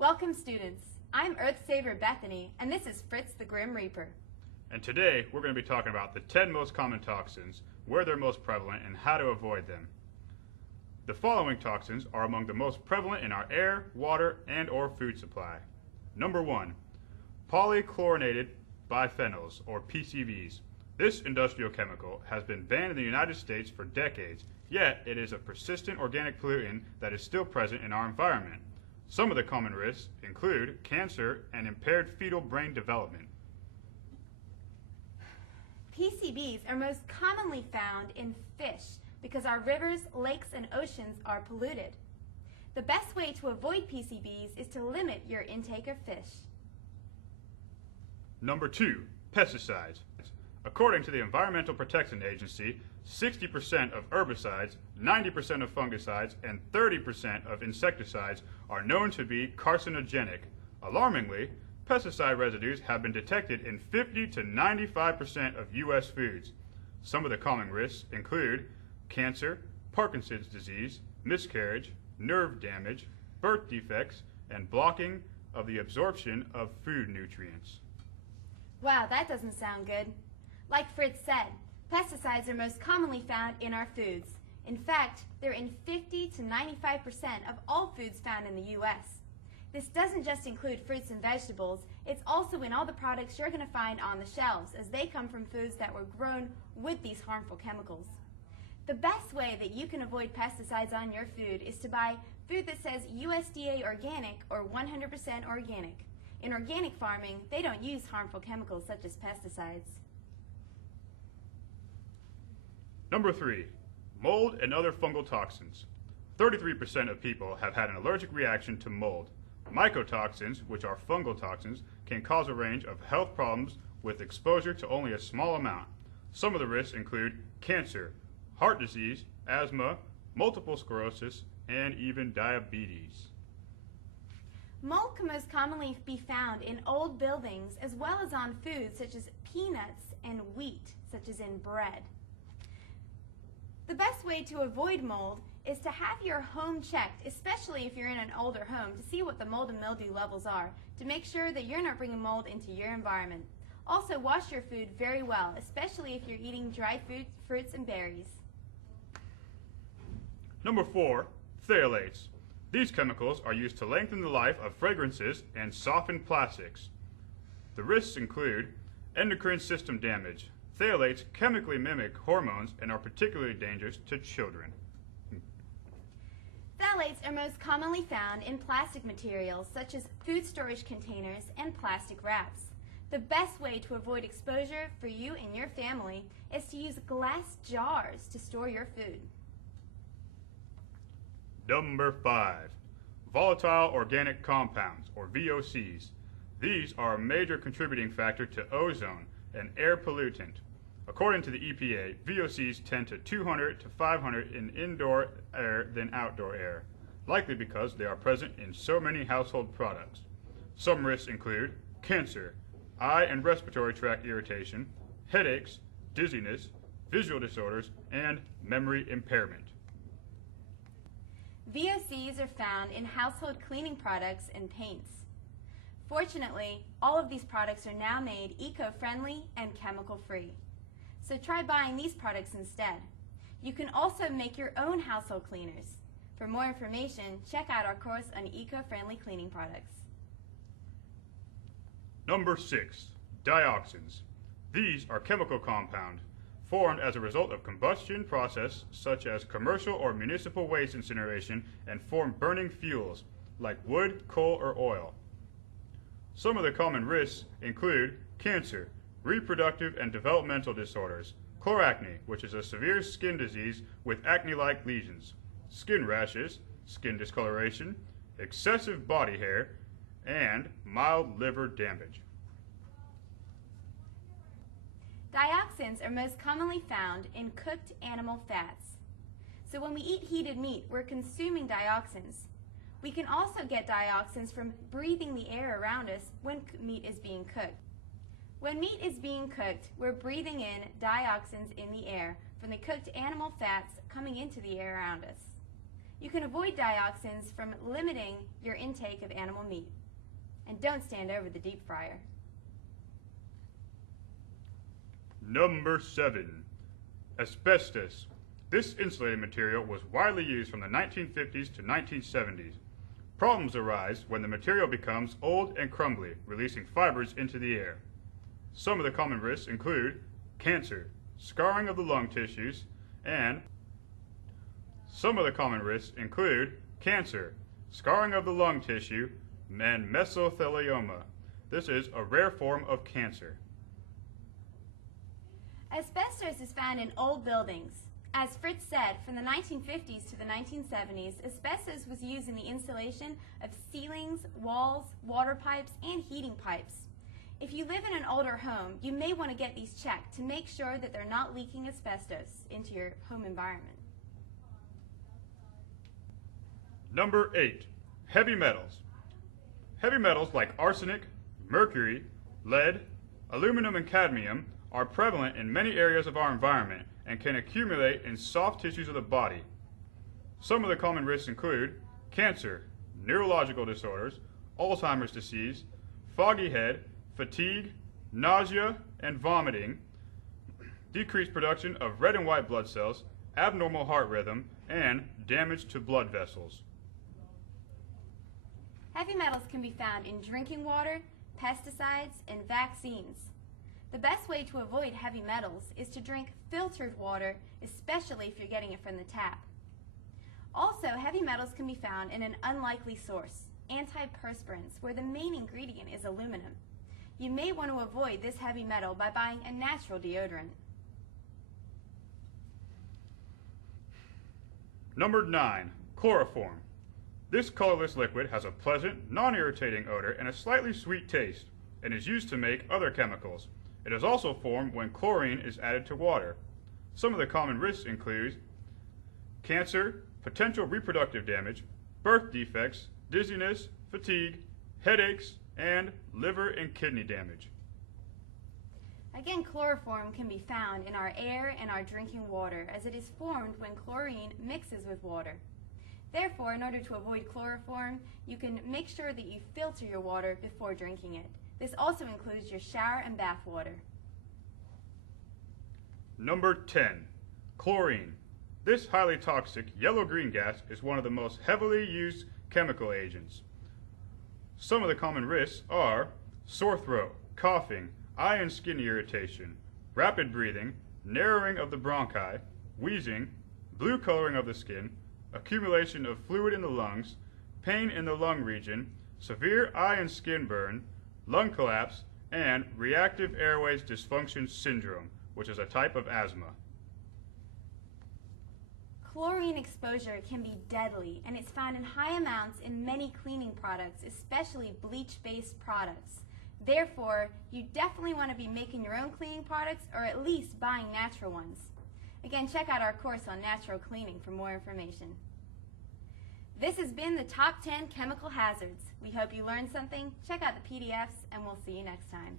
Welcome students, I'm Earth Saver Bethany and this is Fritz the Grim Reaper. And today we're going to be talking about the 10 most common toxins, where they're most prevalent, and how to avoid them. The following toxins are among the most prevalent in our air, water, and or food supply. Number 1, polychlorinated biphenyls or PCBs. This industrial chemical has been banned in the United States for decades, yet it is a persistent organic pollutant that is still present in our environment. Some of the common risks include cancer and impaired fetal brain development. PCBs are most commonly found in fish because our rivers, lakes, and oceans are polluted. The best way to avoid PCBs is to limit your intake of fish. Number 2, pesticides. According to the Environmental Protection Agency, 60% of herbicides, 90% of fungicides, and 30% of insecticides are known to be carcinogenic. Alarmingly, pesticide residues have been detected in 50 to 95% of U.S. foods. Some of the common risks include cancer, Parkinson's disease, miscarriage, nerve damage, birth defects, and blocking of the absorption of food nutrients. Wow, that doesn't sound good. Like Fritz said, pesticides are most commonly found in our foods. In fact, they're in 50 to 95% of all foods found in the U.S. This doesn't just include fruits and vegetables, it's also in all the products you're going to find on the shelves, as they come from foods that were grown with these harmful chemicals. The best way that you can avoid pesticides on your food is to buy food that says USDA organic or 100% organic. In organic farming, they don't use harmful chemicals such as pesticides. Number 3, mold and other fungal toxins. 33% of people have had an allergic reaction to mold. Mycotoxins, which are fungal toxins, can cause a range of health problems with exposure to only a small amount. Some of the risks include cancer, heart disease, asthma, multiple sclerosis, and even diabetes. Mold can most commonly be found in old buildings as well as on foods such as peanuts and wheat, such as in bread. The best way to avoid mold is to have your home checked, especially if you're in an older home, to see what the mold and mildew levels are, to make sure that you're not bringing mold into your environment. Also, wash your food very well, especially if you're eating dried fruits and berries. Number 4, phthalates. These chemicals are used to lengthen the life of fragrances and soften plastics. The risks include endocrine system damage. Phthalates chemically mimic hormones and are particularly dangerous to children. Phthalates are most commonly found in plastic materials such as food storage containers and plastic wraps. The best way to avoid exposure for you and your family is to use glass jars to store your food. Number 5, volatile organic compounds, or VOCs. These are a major contributing factor to ozone, an air pollutant. According to the EPA, VOCs tend to 200 to 500 in indoor air than outdoor air, likely because they are present in so many household products. Some risks include cancer, eye and respiratory tract irritation, headaches, dizziness, visual disorders, and memory impairment. VOCs are found in household cleaning products and paints. Fortunately, all of these products are now made eco-friendly and chemical-free. So try buying these products instead. You can also make your own household cleaners. For more information, check out our course on eco-friendly cleaning products. Number 6, dioxins. These are chemical compounds formed as a result of combustion process such as commercial or municipal waste incineration and form burning fuels like wood, coal, or oil. Some of the common risks include cancer, reproductive and developmental disorders, chloracne, which is a severe skin disease with acne-like lesions, skin rashes, skin discoloration, excessive body hair, and mild liver damage. Dioxins are most commonly found in cooked animal fats. So when we eat heated meat, we're consuming dioxins. We can also get dioxins from breathing the air around us when meat is being cooked. When meat is being cooked, we're breathing in dioxins in the air from the cooked animal fats coming into the air around us. You can avoid dioxins from limiting your intake of animal meat. And don't stand over the deep fryer. Number 7. Asbestos. This insulating material was widely used from the 1950s to 1970s. Problems arise when the material becomes old and crumbly, releasing fibers into the air. Some of the common risks include cancer, scarring of the lung tissues, and mesothelioma. This is a rare form of cancer. Asbestos is found in old buildings. As Fritz said, from the 1950s to the 1970s, asbestos was used in the insulation of ceilings, walls, water pipes, and heating pipes. If you live in an older home, you may want to get these checked to make sure that they're not leaking asbestos into your home environment. Number 8. Heavy metals. Heavy metals like arsenic, mercury, lead, aluminum, and cadmium are prevalent in many areas of our environment and can accumulate in soft tissues of the body. Some of the common risks include cancer, neurological disorders, Alzheimer's disease, foggy head, fatigue, nausea and vomiting, decreased production of red and white blood cells, abnormal heart rhythm, and damage to blood vessels. Heavy metals can be found in drinking water, pesticides, and vaccines. The best way to avoid heavy metals is to drink filtered water, especially if you're getting it from the tap. Also, heavy metals can be found in an unlikely source, antiperspirants, where the main ingredient is aluminum. You may want to avoid this heavy metal by buying a natural deodorant. Number 9. Chloroform. This colorless liquid has a pleasant, non-irritating odor and a slightly sweet taste, and is used to make other chemicals. It is also formed when chlorine is added to water. Some of the common risks include cancer, potential reproductive damage, birth defects, dizziness, fatigue, headaches, and liver and kidney damage. Again, chloroform can be found in our air and our drinking water, as it is formed when chlorine mixes with water. Therefore, in order to avoid chloroform, you can make sure that you filter your water before drinking it. This also includes your shower and bath water. Number 10. Chlorine. This highly toxic yellow-green gas is one of the most heavily used chemical agents. Some of the common risks are sore throat, coughing, eye and skin irritation, rapid breathing, narrowing of the bronchi, wheezing, blue coloring of the skin, accumulation of fluid in the lungs, pain in the lung region, severe eye and skin burn, lung collapse, and reactive airways dysfunction syndrome, which is a type of asthma. Chlorine exposure can be deadly, and it's found in high amounts in many cleaning products, especially bleach-based products. Therefore, you definitely want to be making your own cleaning products, or at least buying natural ones. Again, check out our course on natural cleaning for more information. This has been the Top 10 Chemical Hazards. We hope you learned something. Check out the PDFs, and we'll see you next time.